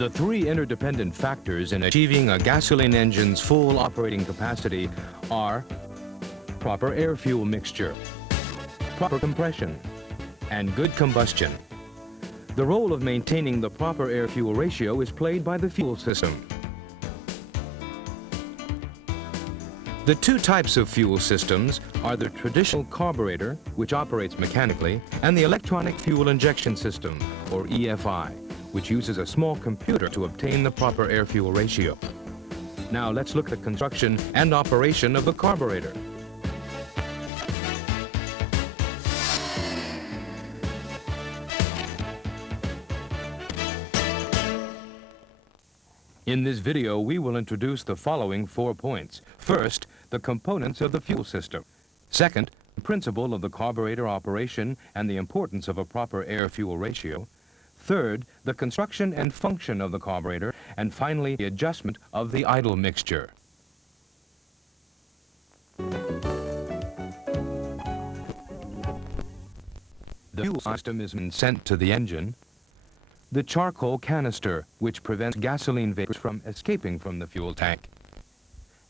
The three interdependent factors in achieving a gasoline engine's full operating capacity are proper air-fuel mixture, proper compression, and good combustion. The role of maintaining the proper air-fuel ratio is played by the fuel system. The two types of fuel systems are the traditional carburetor, which operates mechanically, and the electronic fuel injection system, or EFI, which uses a small computer to obtain the proper air-fuel ratio. Now let's look at the construction and operation of the carburetor. In this video, we will introduce the following 4 points. First, the components of the fuel system. Second, the principle of the carburetor operation and the importance of a proper air-fuel ratio. Third, the construction and function of the carburetor. And finally, the adjustment of the idle mixture. The fuel system is sent to the engine. The charcoal canister, which prevents gasoline vapors from escaping from the fuel tank,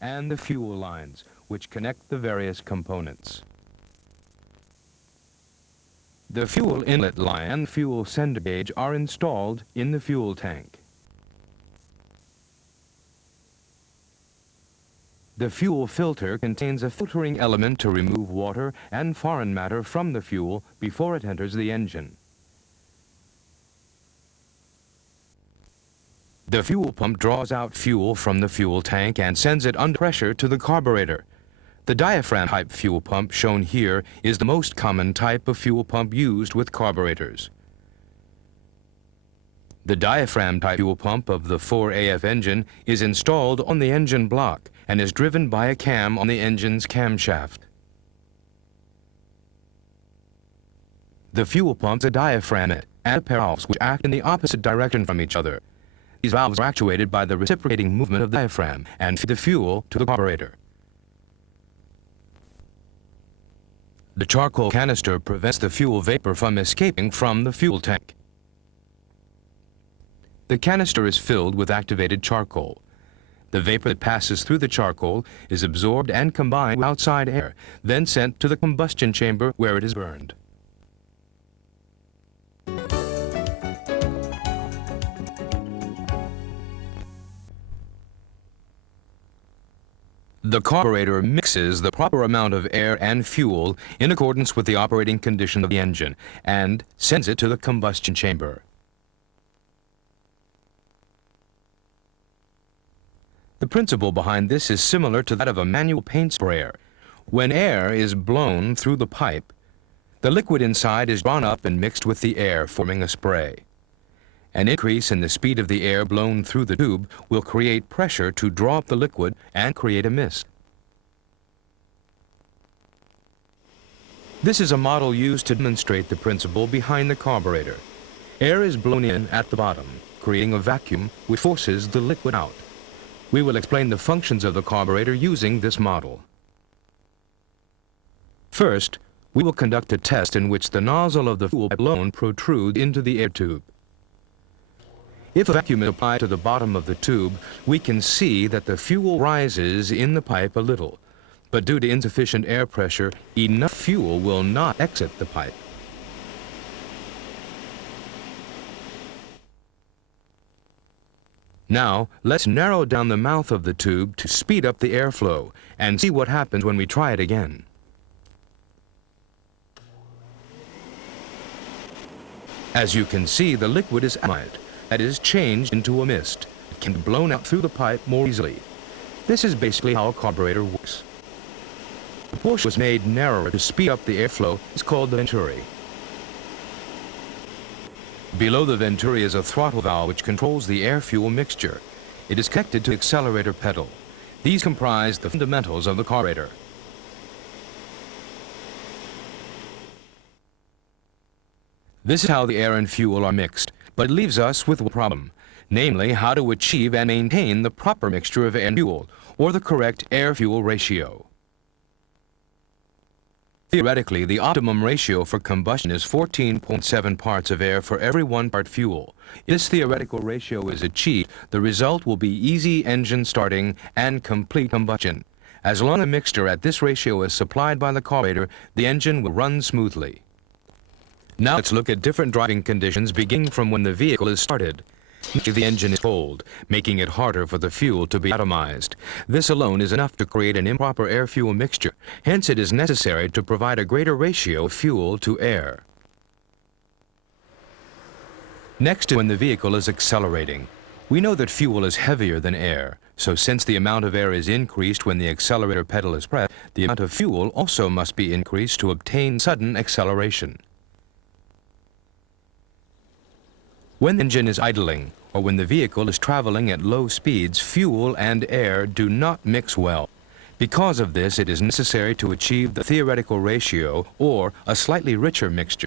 and the fuel lines, which connect the various components. The fuel inlet line and fuel sender gauge are installed in the fuel tank. The fuel filter contains a filtering element to remove water and foreign matter from the fuel before it enters the engine. The fuel pump draws out fuel from the fuel tank and sends it under pressure to the carburetor. The diaphragm-type fuel pump shown here is the most common type of fuel pump used with carburetors. The diaphragm-type fuel pump of the 4AF engine is installed on the engine block and is driven by a cam on the engine's camshaft. The fuel pumps a diaphragm and a pair of valves which act in the opposite direction from each other. These valves are actuated by the reciprocating movement of the diaphragm and feed the fuel to the carburetor. The charcoal canister prevents the fuel vapor from escaping from the fuel tank. The canister is filled with activated charcoal. The vapor that passes through the charcoal is absorbed and combined with outside air, then sent to the combustion chamber where it is burned. The carburetor mixes the proper amount of air and fuel in accordance with the operating condition of the engine and sends it to the combustion chamber. The principle behind this is similar to that of a manual paint sprayer. When air is blown through the pipe, the liquid inside is drawn up and mixed with the air, forming a spray. An increase in the speed of the air blown through the tube will create pressure to draw up the liquid and create a mist. This is a model used to demonstrate the principle behind the carburetor. Air is blown in at the bottom, creating a vacuum which forces the liquid out. We will explain the functions of the carburetor using this model. First, we will conduct a test in which the nozzle of the fuel balloon protrudes into the air tube. If a vacuum is applied to the bottom of the tube, we can see that the fuel rises in the pipe a little, but due to insufficient air pressure, enough fuel will not exit the pipe. Now, let's narrow down the mouth of the tube to speed up the airflow and see what happens when we try it again. As you can see, the liquid is amide. That is changed into a mist. It can be blown out through the pipe more easily. This is basically how a carburetor works. The portion was made narrower to speed up the airflow. It's called the venturi. Below the venturi is a throttle valve which controls the air-fuel mixture. It is connected to the accelerator pedal. These comprise the fundamentals of the carburetor. This is how the air and fuel are mixed. But it leaves us with a problem, namely how to achieve and maintain the proper mixture of air and fuel, or the correct air-fuel ratio. Theoretically, the optimum ratio for combustion is 14.7 parts of air for every 1 part fuel. If this theoretical ratio is achieved, the result will be easy engine starting and complete combustion. As long as a mixture at this ratio is supplied by the carburetor, the engine will run smoothly. Now let's look at different driving conditions beginning from when the vehicle is started. The engine is cold, making it harder for the fuel to be atomized. This alone is enough to create an improper air-fuel mixture. Hence, it is necessary to provide a greater ratio of fuel to air. Next, when the vehicle is accelerating. We know that fuel is heavier than air, so since the amount of air is increased when the accelerator pedal is pressed, the amount of fuel also must be increased to obtain sudden acceleration. When the engine is idling, or when the vehicle is traveling at low speeds, fuel and air do not mix well. Because of this, it is necessary to achieve the theoretical ratio, or a slightly richer mixture.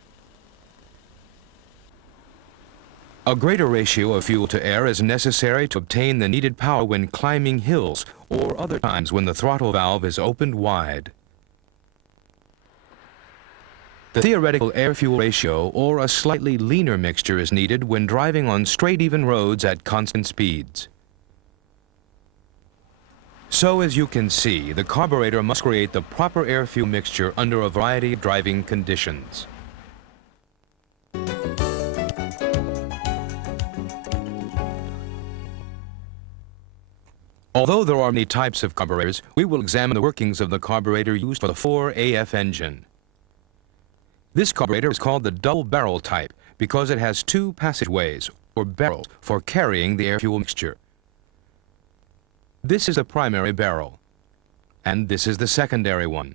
A greater ratio of fuel to air is necessary to obtain the needed power when climbing hills, or other times when the throttle valve is opened wide. The theoretical air-fuel ratio, or a slightly leaner mixture, is needed when driving on straight, even roads at constant speeds. So, as you can see, the carburetor must create the proper air-fuel mixture under a variety of driving conditions. Although there are many types of carburetors, we will examine the workings of the carburetor used for the 4AF engine. This carburetor is called the double-barrel type because it has 2 passageways, or barrels, for carrying the air-fuel mixture. This is the primary barrel, and this is the secondary one.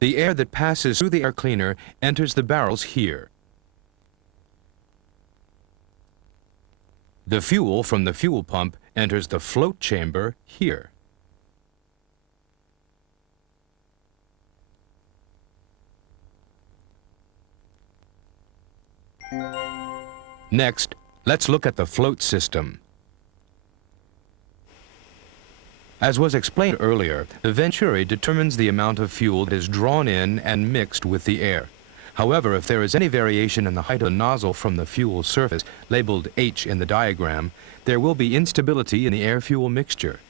The air that passes through the air cleaner enters the barrels here. The fuel from the fuel pump enters the float chamber here. Next, let's look at the float system. As was explained earlier, the venturi determines the amount of fuel that is drawn in and mixed with the air. However, if there is any variation in the height of the nozzle from the fuel surface, labeled H in the diagram, there will be instability in the air-fuel mixture.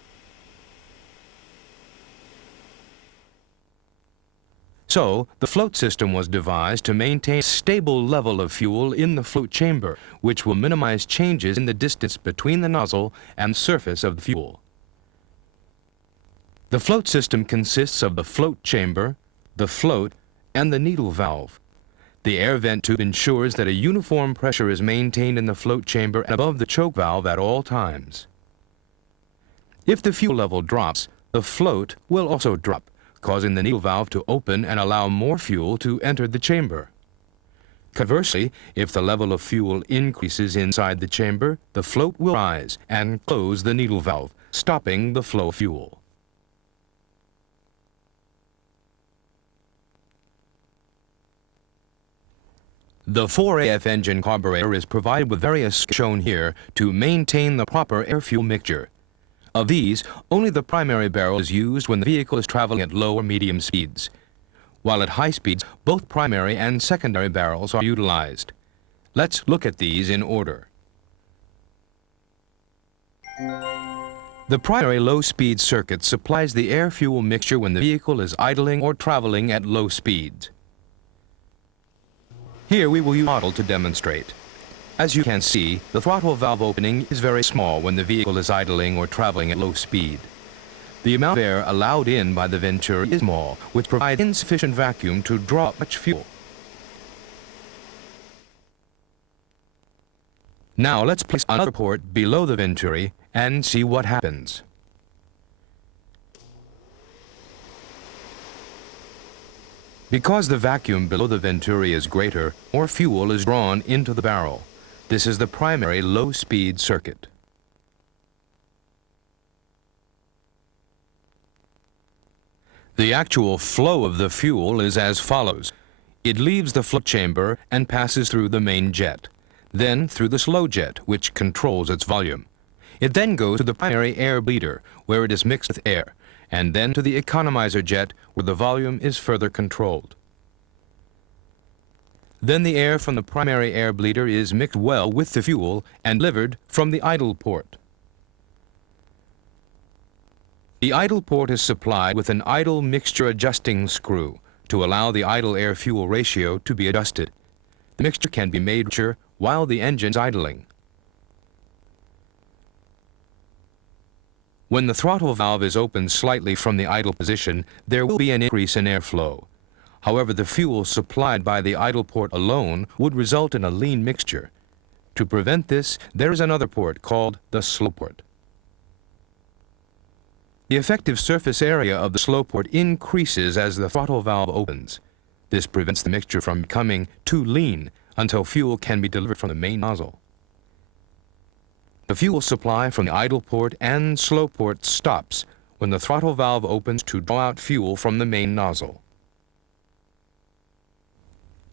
So, the float system was devised to maintain a stable level of fuel in the float chamber, which will minimize changes in the distance between the nozzle and the surface of the fuel. The float system consists of the float chamber, the float, and the needle valve. The air vent tube ensures that a uniform pressure is maintained in the float chamber and above the choke valve at all times. If the fuel level drops, the float will also drop, causing the needle valve to open and allow more fuel to enter the chamber. Conversely, if the level of fuel increases inside the chamber, the float will rise and close the needle valve, stopping the flow of fuel. The 4AF engine carburetor is provided with various shown here to maintain the proper air-fuel mixture. Of these, only the primary barrel is used when the vehicle is traveling at low or medium speeds. While at high speeds, both primary and secondary barrels are utilized. Let's look at these in order. The primary low-speed circuit supplies the air-fuel mixture when the vehicle is idling or traveling at low speeds. Here we will use a model to demonstrate. As you can see, the throttle valve opening is very small when the vehicle is idling or traveling at low speed. The amount of air allowed in by the venturi is small, which provides insufficient vacuum to draw much fuel. Now let's place another port below the venturi and see what happens. Because the vacuum below the venturi is greater, more fuel is drawn into the barrel. This is the primary low-speed circuit. The actual flow of the fuel is as follows. It leaves the float chamber and passes through the main jet, then through the slow jet, which controls its volume. It then goes to the primary air bleeder, where it is mixed with air, and then to the economizer jet where the volume is further controlled. Then the air from the primary air bleeder is mixed well with the fuel and delivered from the idle port. The idle port is supplied with an idle mixture adjusting screw to allow the idle air-fuel ratio to be adjusted. The mixture can be made richer while the engine is idling. When the throttle valve is opened slightly from the idle position, there will be an increase in airflow. However, the fuel supplied by the idle port alone would result in a lean mixture. To prevent this, there is another port called the slow port. The effective surface area of the slow port increases as the throttle valve opens. This prevents the mixture from becoming too lean until fuel can be delivered from the main nozzle. The fuel supply from the idle port and slow port stops when the throttle valve opens to draw out fuel from the main nozzle.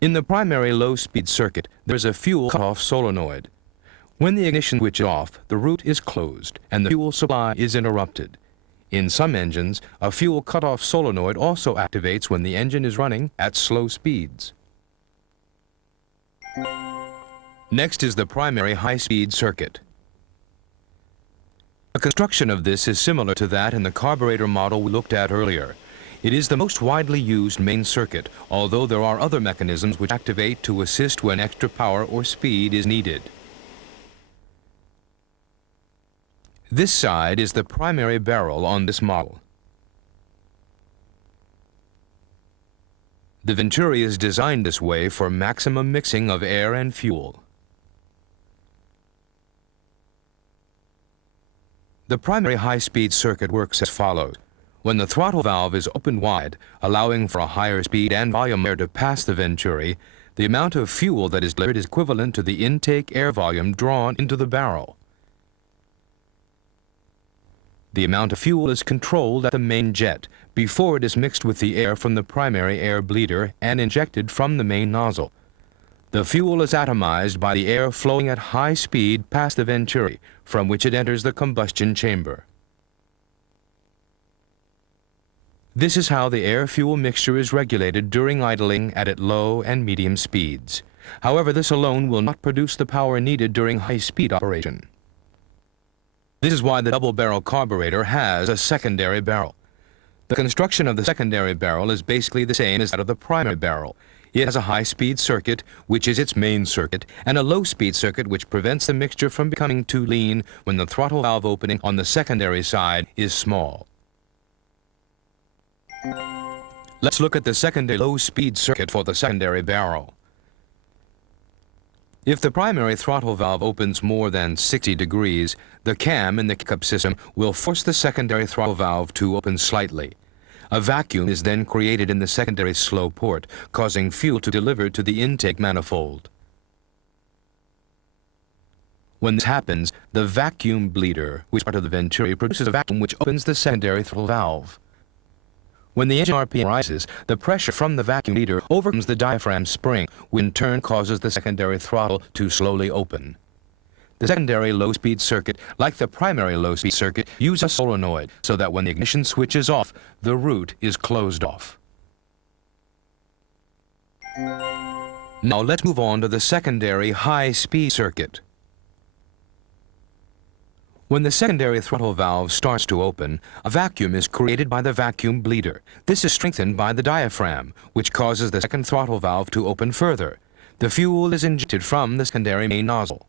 In the primary low-speed circuit, there is a fuel cutoff solenoid. When the ignition switch is off, the route is closed and the fuel supply is interrupted. In some engines, a fuel cutoff solenoid also activates when the engine is running at slow speeds. Next is the primary high-speed circuit. The construction of this is similar to that in the carburetor model we looked at earlier. It is the most widely used main circuit, although there are other mechanisms which activate to assist when extra power or speed is needed. This side is the primary barrel on this model. The Venturi is designed this way for maximum mixing of air and fuel. The primary high-speed circuit works as follows. When the throttle valve is opened wide, allowing for a higher speed and volume air to pass the Venturi, the amount of fuel that is delivered is equivalent to the intake air volume drawn into the barrel. The amount of fuel is controlled at the main jet before it is mixed with the air from the primary air bleeder and injected from the main nozzle. The fuel is atomized by the air flowing at high speed past the Venturi, from which it enters the combustion chamber. This is how the air-fuel mixture is regulated during idling at low and medium speeds. However, this alone will not produce the power needed during high-speed operation. This is why the double-barrel carburetor has a secondary barrel. The construction of the secondary barrel is basically the same as that of the primary barrel. It has a high-speed circuit, which is its main circuit, and a low-speed circuit which prevents the mixture from becoming too lean when the throttle valve opening on the secondary side is small. Let's look at the secondary low-speed circuit for the secondary barrel. If the primary throttle valve opens more than 60 degrees, the cam in the kick-up system will force the secondary throttle valve to open slightly. A vacuum is then created in the secondary slow port, causing fuel to deliver to the intake manifold. When this happens, the vacuum bleeder, which is part of the Venturi, produces a vacuum which opens the secondary throttle valve. When the engine RPM rises, the pressure from the vacuum bleeder overcomes the diaphragm spring, which in turn causes the secondary throttle to slowly open. The secondary low-speed circuit, like the primary low-speed circuit, uses a solenoid so that when the ignition switch is off, the route is closed off. Now let's move on to the secondary high-speed circuit. When the secondary throttle valve starts to open, a vacuum is created by the vacuum bleeder. This is strengthened by the diaphragm, which causes the second throttle valve to open further. The fuel is injected from the secondary main nozzle.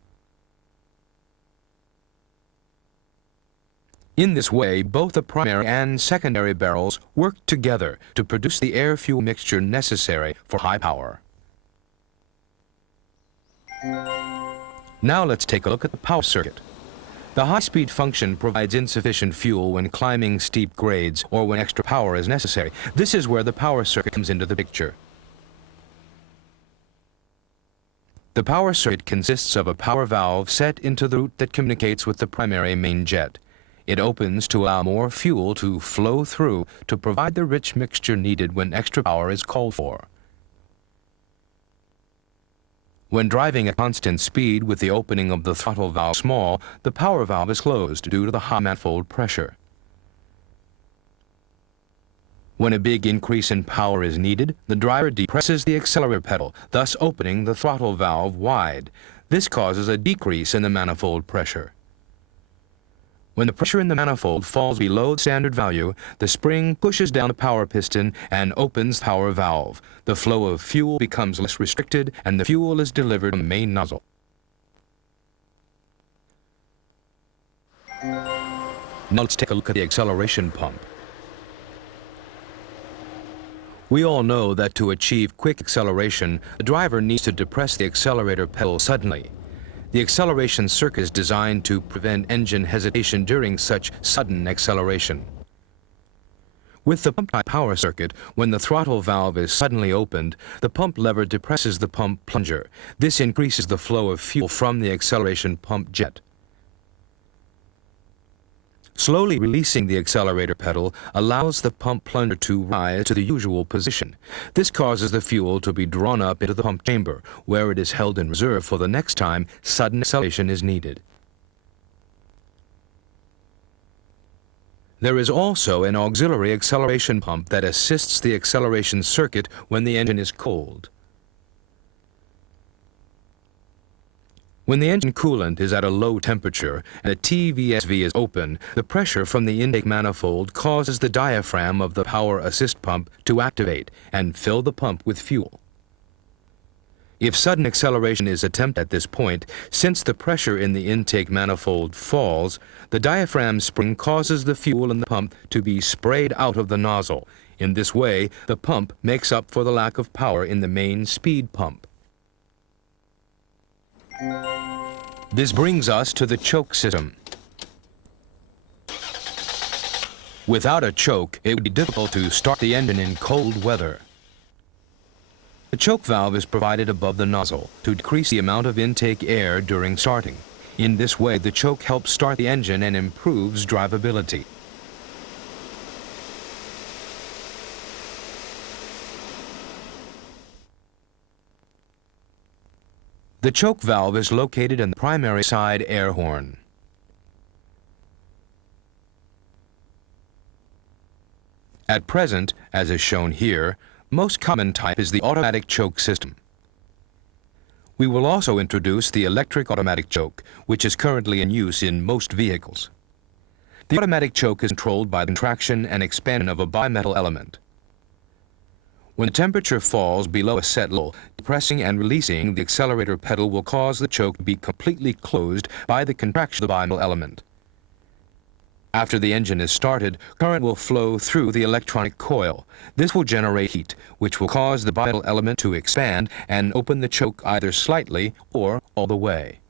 In this way, both the primary and secondary barrels work together to produce the air-fuel mixture necessary for high power. Now let's take a look at the power circuit. The high-speed function provides insufficient fuel when climbing steep grades or when extra power is necessary. This is where the power circuit comes into the picture. The power circuit consists of a power valve set into the route that communicates with the primary main jet. It opens to allow more fuel to flow through to provide the rich mixture needed when extra power is called for. When driving at constant speed with the opening of the throttle valve small, the power valve is closed due to the high manifold pressure. When a big increase in power is needed, the driver depresses the accelerator pedal, thus opening the throttle valve wide. This causes a decrease in the manifold pressure. When the pressure in the manifold falls below the standard value, the spring pushes down the power piston and opens the power valve. The flow of fuel becomes less restricted, and the fuel is delivered from the main nozzle. Now let's take a look at the acceleration pump. We all know that to achieve quick acceleration, the driver needs to depress the accelerator pedal suddenly. The acceleration circuit is designed to prevent engine hesitation during such sudden acceleration. With the pump-type power circuit, when the throttle valve is suddenly opened, the pump lever depresses the pump plunger. This increases the flow of fuel from the acceleration pump jet. Slowly releasing the accelerator pedal allows the pump plunger to rise to the usual position. This causes the fuel to be drawn up into the pump chamber, where it is held in reserve for the next time sudden acceleration is needed. There is also an auxiliary acceleration pump that assists the acceleration circuit when the engine is cold. When the engine coolant is at a low temperature and the TVSV is open, the pressure from the intake manifold causes the diaphragm of the power assist pump to activate and fill the pump with fuel. If sudden acceleration is attempted at this point, since the pressure in the intake manifold falls, the diaphragm spring causes the fuel in the pump to be sprayed out of the nozzle. In this way, the pump makes up for the lack of power in the main speed pump. This brings us to the choke system. Without a choke, it would be difficult to start the engine in cold weather. The choke valve is provided above the nozzle to decrease the amount of intake air during starting. In this way, the choke helps start the engine and improves drivability. The choke valve is located in the primary side air horn. At present, as is shown here, most common type is the automatic choke system. We will also introduce the electric automatic choke, which is currently in use in most vehicles. The automatic choke is controlled by the contraction and expansion of a bimetal element. When the temperature falls below a set level, depressing and releasing the accelerator pedal will cause the choke to be completely closed by the contraction of the bimetal element. After the engine is started, current will flow through the electronic coil. This will generate heat, which will cause the bimetal element to expand and open the choke either slightly or all the way.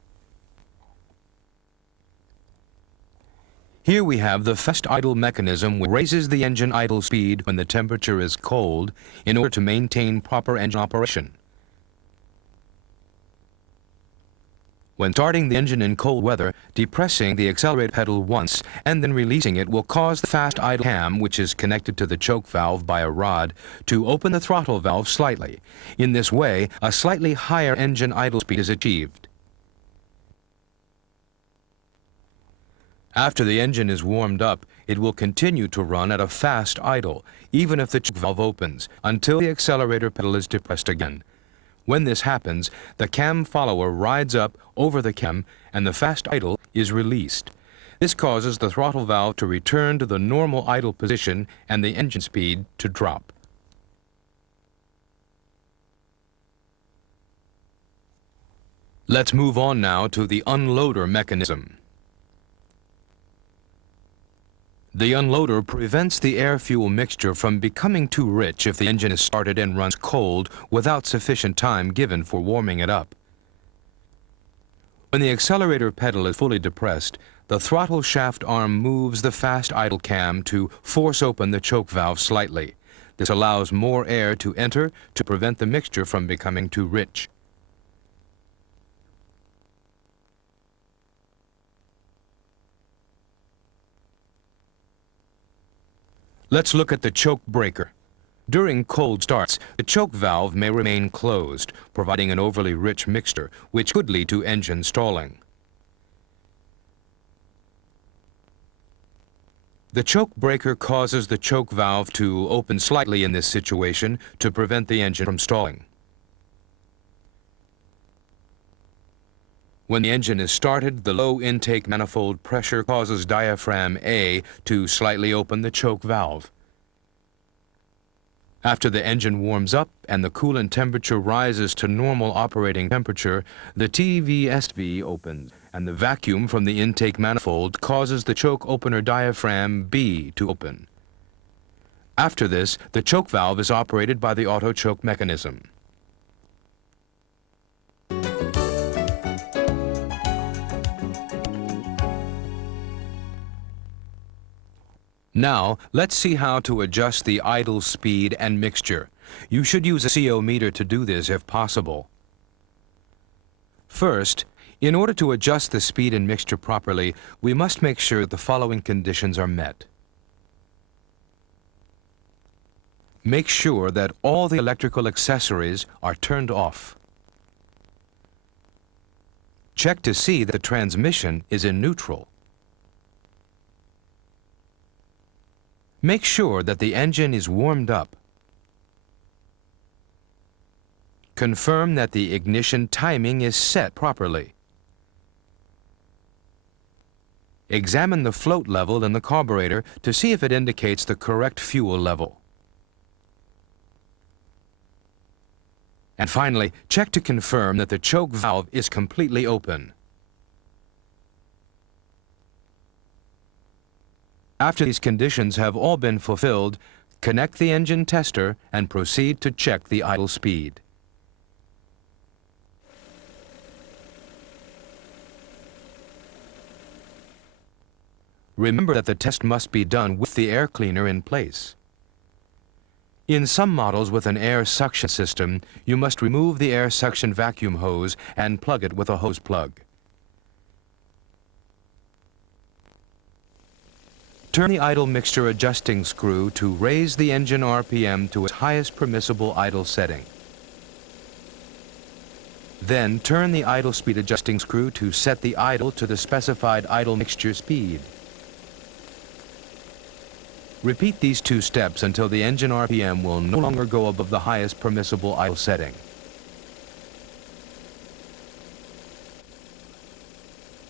Here we have the fast idle mechanism, which raises the engine idle speed when the temperature is cold in order to maintain proper engine operation. When starting the engine in cold weather, depressing the accelerator pedal once and then releasing it will cause the fast idle cam, which is connected to the choke valve by a rod, to open the throttle valve slightly. In this way, a slightly higher engine idle speed is achieved. After the engine is warmed up, it will continue to run at a fast idle, even if the choke valve opens, until the accelerator pedal is depressed again. When this happens, the cam follower rides up over the cam and the fast idle is released. This causes the throttle valve to return to the normal idle position and the engine speed to drop. Let's move on now to the unloader mechanism. The unloader prevents the air-fuel mixture from becoming too rich if the engine is started and runs cold without sufficient time given for warming it up. When the accelerator pedal is fully depressed, the throttle shaft arm moves the fast idle cam to force open the choke valve slightly. This allows more air to enter to prevent the mixture from becoming too rich. Let's look at the choke breaker. During cold starts, the choke valve may remain closed, providing an overly rich mixture, which could lead to engine stalling. The choke breaker causes the choke valve to open slightly in this situation to prevent the engine from stalling. When the engine is started, the low intake manifold pressure causes diaphragm A to slightly open the choke valve. After the engine warms up and the coolant temperature rises to normal operating temperature, the TVSV opens, and the vacuum from the intake manifold causes the choke opener diaphragm B to open. After this, the choke valve is operated by the auto choke mechanism. Now, let's see how to adjust the idle speed and mixture. You should use a CO meter to do this if possible. First, in order to adjust the speed and mixture properly, we must make sure the following conditions are met. Make sure that all the electrical accessories are turned off. Check to see that the transmission is in neutral. Make sure that the engine is warmed up. Confirm that the ignition timing is set properly. Examine the float level in the carburetor to see if it indicates the correct fuel level. And finally, check to confirm that the choke valve is completely open. After these conditions have all been fulfilled, connect the engine tester and proceed to check the idle speed. Remember that the test must be done with the air cleaner in place. In some models with an air suction system, you must remove the air suction vacuum hose and plug it with a hose plug. Turn the idle mixture adjusting screw to raise the engine RPM to its highest permissible idle setting. Then turn the idle speed adjusting screw to set the idle to the specified idle mixture speed. Repeat these two steps until the engine RPM will no longer go above the highest permissible idle setting.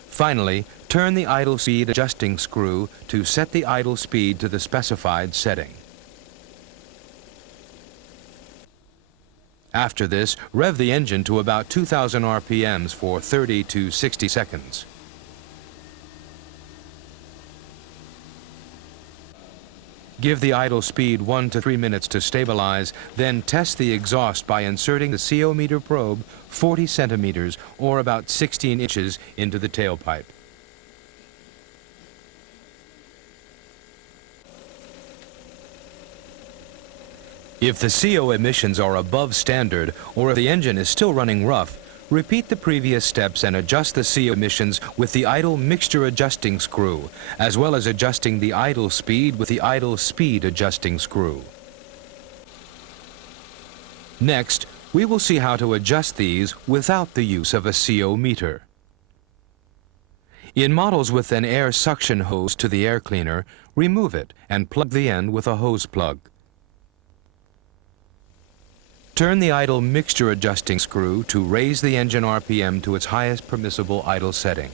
Finally, turn the idle speed adjusting screw to set the idle speed to the specified setting. After this, rev the engine to about 2,000 RPMs for 30 to 60 seconds. Give the idle speed 1 to 3 minutes to stabilize, then test the exhaust by inserting the CO meter probe 40 centimeters or about 16 inches into the tailpipe. If the CO emissions are above standard or if the engine is still running rough, repeat the previous steps and adjust the CO emissions with the idle mixture adjusting screw, as well as adjusting the idle speed with the idle speed adjusting screw. Next, we will see how to adjust these without the use of a CO meter. In models with an air suction hose to the air cleaner, remove it and plug the end with a hose plug. Turn the idle mixture adjusting screw to raise the engine RPM to its highest permissible idle setting.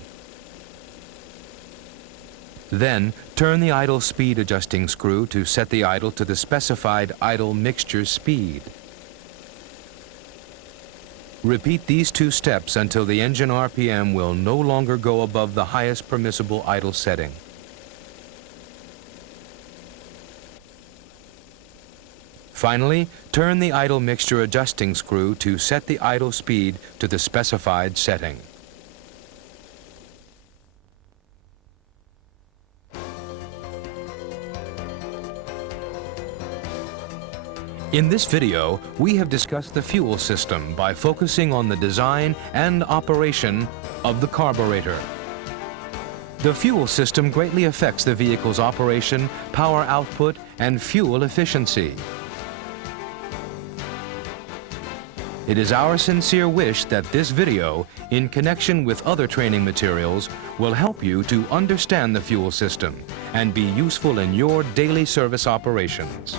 Then, turn the idle speed adjusting screw to set the idle to the specified idle mixture speed. Repeat these two steps until the engine RPM will no longer go above the highest permissible idle setting. Finally, turn the idle mixture adjusting screw to set the idle speed to the specified setting. In this video, we have discussed the fuel system by focusing on the design and operation of the carburetor. The fuel system greatly affects the vehicle's operation, power output, and fuel efficiency. It is our sincere wish that this video, in connection with other training materials, will help you to understand the fuel system and be useful in your daily service operations.